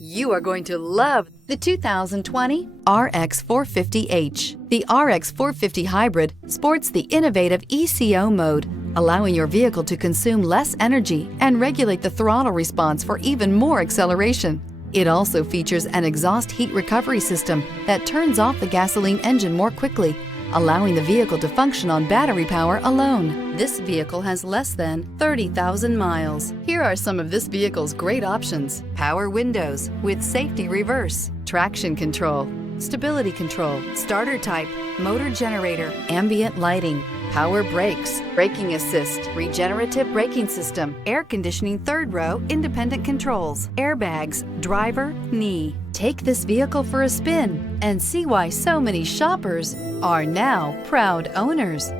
You are going to love the 2020 RX 450h. The RX 450 Hybrid sports the innovative ECO mode, allowing your vehicle to consume less energy and regulate the throttle response for even more acceleration. It also features an exhaust heat recovery system that turns off the gasoline engine more quickly, allowing the vehicle to function on battery power alone. This vehicle has less than 30,000 miles. Here are some of this vehicle's great options: power windows with safety reverse, traction control, stability control, starter type, motor generator, ambient lighting, power brakes, braking assist, regenerative braking system, air conditioning third row, independent controls, airbags, driver, knee. Take this vehicle for a spin and see why so many shoppers are now proud owners.